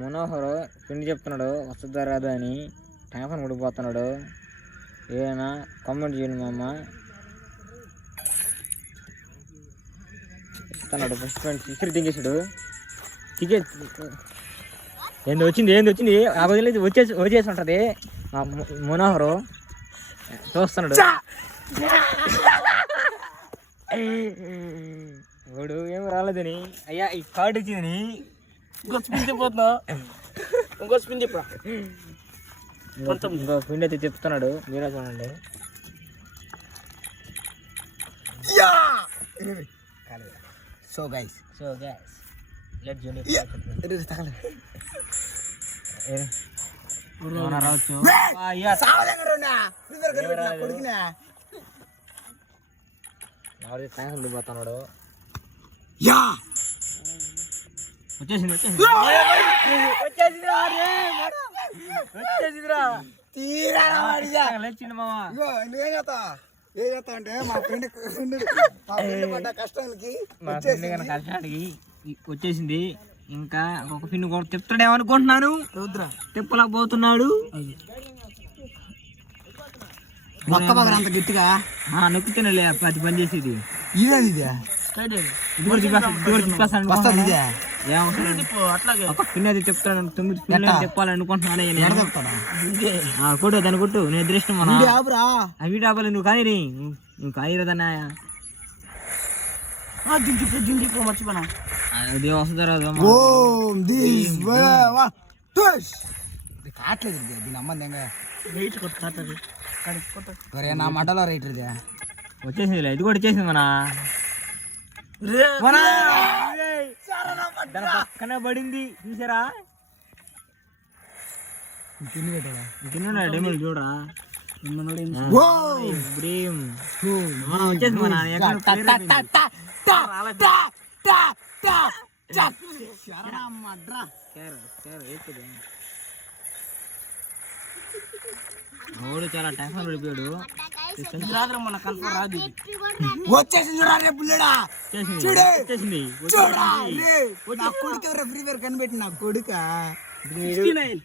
మనోహర్ పిండి చెప్తున్నాడు వస్తుందా రాదా అని టెన్షన్ పడిపోతున్నాడు. ఏదైనా కామెంట్ చేయండి మా అమ్మ. ఇస్తున్నాడు ఫస్ట్ ఇసురు దిగేసాడు. టికెట్ ఏంది వచ్చింది ఆ బదులు వచ్చేసి ఉంటుంది. మనోహరు చూస్తున్నాడు. వాడు ఏమి రాలేదని అయ్యా ఈ కార్డు వచ్చిందని ఇంకో పిండి అయితే చెప్తున్నాడు. మీరే చూడండి. సో గైస్ లెట్ జూనియర్ రావచ్చు. పోతున్నాడు. వచ్చేసిందిరా. లేచింది మామ. అంటే మా ఫ్రెండ్ కష్టానికి వచ్చేసింది. ఇంకా ఒక పిన్ను కూడా తిప్పుతాడేమో అనుకుంటున్నాను. తిప్పలేకపోతున్నాడు. అంత గట్టిగా నొక్కితేనే అది పని చేసేది. పిన్నది చెప్తాను. 9 పిల్లలు చెప్పాలనుకుంటున్నాను. కొట్టు దాన్ని కొట్టు. నేను అదృష్టం అవి డాబాలు నువ్వు కానీ నువ్వు కాయరదన్నా మర్చిపోయినా అది వస్తుందా కావట్లేదు. దీని అమ్మందంగా నా మటలో రైట్ ఇది వచ్చేసింది. ఇది కూడా వచ్చేసింది దాని పక్కనే పడింది. చూసారా? డెమోలు చూడరా. వచ్చేసింది మూడు చాలా టెన్షన్ పడిపోయాడు. కనిపెట్టి నా కొడుక 69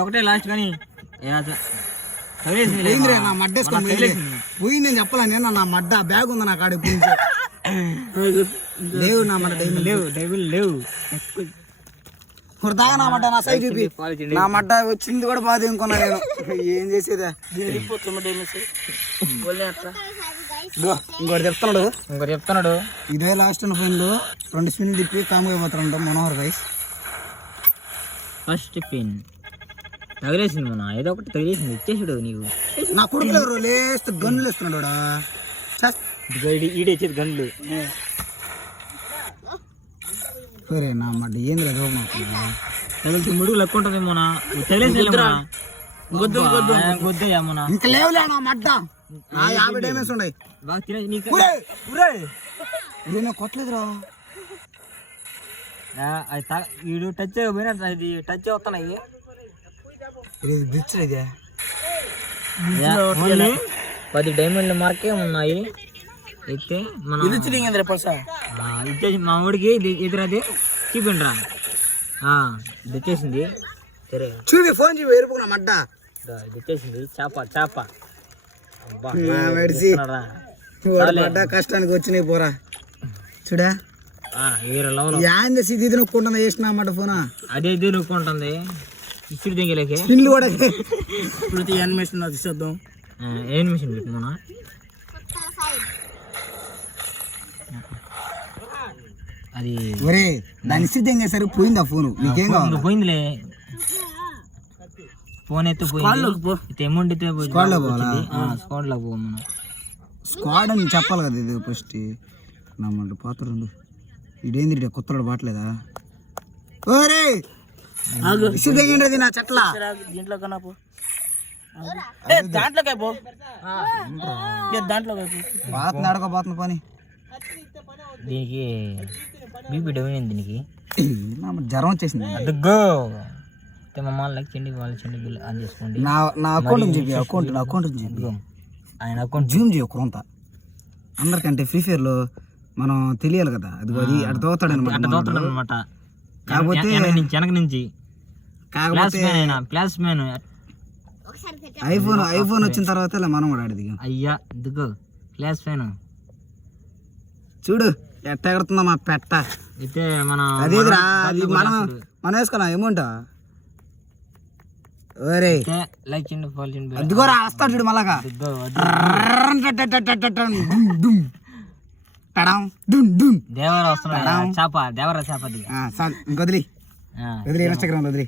ఒకటే లాస్ట్ కానీ నా మడ్డేసుకొని పోయి నేను చెప్పలే. నేను నా మడ్డ బ్యాగ్ ఉంది నా కాడ. లేవు నా మడ్డ లేవు దాకా నా మడ్డ నా సైజ్ చూపి. నా మడ్డ వచ్చింది కూడా బాధ అనుకున్నా నేను. ఏం చేసేదా? ఇంకోటి చెప్తున్నాడు. ఇదే లాస్ట్ ఫైన్ లో 2 స్పిన్ తిప్పి కాముగా పోతాడు మనోహర్ గైస్. ఫస్ట్ పిన్ తగిలేసింది ఏదో ఒకటి తగిలేసింది. ఇచ్చేసాడు నీవు. నా కొడుకు లేస్తే గన్నులు వేస్తున్నాడు. ఈడేసేది గన్నులు. సరే నా మడ్డ ఏంది తగిలితే ముడుగు లెక్క ఉంటుంది మొన్న. గొద్దయ్యా మొన్న. ఇంకా లేవులే నా మడ్డ. 50 డైమండ్స్ ఉన్నాయి. కొట్టలేదురా. వీడు టచ్ అయిపోయినా ఇది టచ్ అవుతున్నాయి. 10 డైమండ్ల మార్కే ఉన్నాయి. అయితే ఇచ్చేసి మా ఊడికి ఎదురది చూపిండ్రా. ఇది వచ్చేసింది. సరే చూపి ఫోన్ చూపి ఎరుపుకున్నా మడ్డ. ఇది వచ్చేసింది చేప. కష్టానికి వచ్చినాయి పోరా. చూడా ఇది నొక్కుంటుందా వేసిన మాట ఫోన్. అదే ఇది నొక్కుంటుంది. ఇసుడు దింగలేకే స్పిన్లు కూడా యానిమేషన్ చూద్దాం. యానిమేషన్ పెట్టినా అది దాని ఇసుడు దింగేసరికి పోయిందా ఫోన్. నీకేం కావాలి? పోయిందిలే. ఫోన్ అయితే పోయింది. అమౌంట్ అయితే స్క్వాడ్ లో పోవాలి. స్క్వాడ్ అని చెప్పాలి కదా. ఇది ఫస్ట్ నా మాట పాత్ర ఇదేంది కొత్తలో బాట్లేదా? ఇసుడు నా చెట్ల దీంట్లో కన్నా ఆడుకోబోతున్నా పని. దీనికి బీపీ డౌన్ అయింది. దీనికి జ్వరం వచ్చేసింది. అదుగో మమ్మల్ని చెండి బిల్ ఆన్ చేసుకోండి. నా అకౌంట్ అకౌంట్ ఆయన అకౌంట్ జూమ్ చేయ కొంత అందరికంటే ఫ్రీ ఫైర్లో మనం తెలియాలి కదా అది అటు దోతాడు అనమాట. కాకపోతే వెనక నుంచి ప్లాస్ మ్యాన్ ఐఫోన్ వచ్చిన తర్వాత మనం కూడా ఆడేది. అయ్యా దిగు ప్లాస్ మ్యాన్ చూడు ఎట్ట ఎగురుతుందా మా పెట్ట. అయితే మనం అదేదిరా అది మనం వేసుకున్నాం అమౌంట్. ఒరే లైక్ చేయండి, ఫాలో చేయండి. అదిగోరా వస్తాడు చూడు మళ్ళాగా దేవరా వస్తున్నాడు. చేప దేవరా చేప ఇంకొదిలి ఇన్స్టాగ్రామ్ వదిలి